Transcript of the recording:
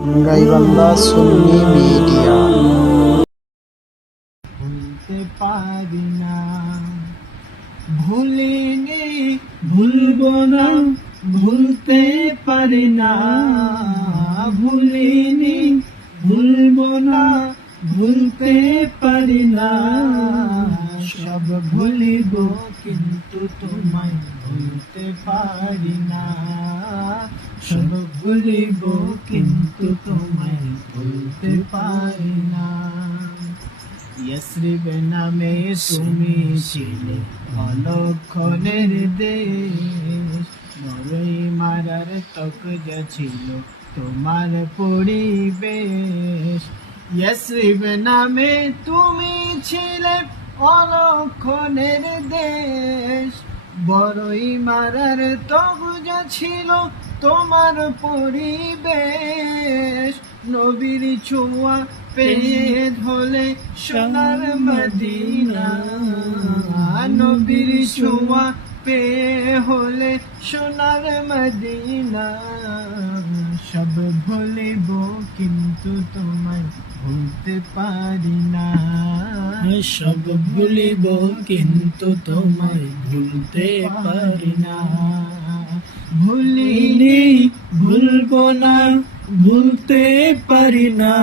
গাইবান্ধা সুন্নি media. ভুলতে পারি না, ভুলিনি, ভুলবো না, ভুলতে পারি না, ভুলিনি, ভুলবো না, ভুলতে পারি না। সব ভুলিব কিন্তু তোমায় ভুলতে পারি না। সব ভুলিব কিন্তু তোমায় ভুলতে পারি না। ইয়াসরিব নামে তুমি ছিলে অলক্ষণের দেশ, মরই মারার তকজা ছিল তোমার পরিবেশ। ইয়াসরিব নামে তুমি ছিলে অলক্ষণের দেশ, বড়ই মারার তকজা ছিল তোমার পরিবেশ। নবীর ছোঁয়া পেয়ে ধলে সোনার মদিনা, নবীর ছোঁয়া পেয়ে হলে সোনার মদিনা। সব ভুলিব কিন্তু তোমায় ভুলতে পারি না। সব ভুলিব কিন্তু তোমায় ভুলতে পারি না। ভুলিনি, ভুলবো না, ভুলতে পারি না।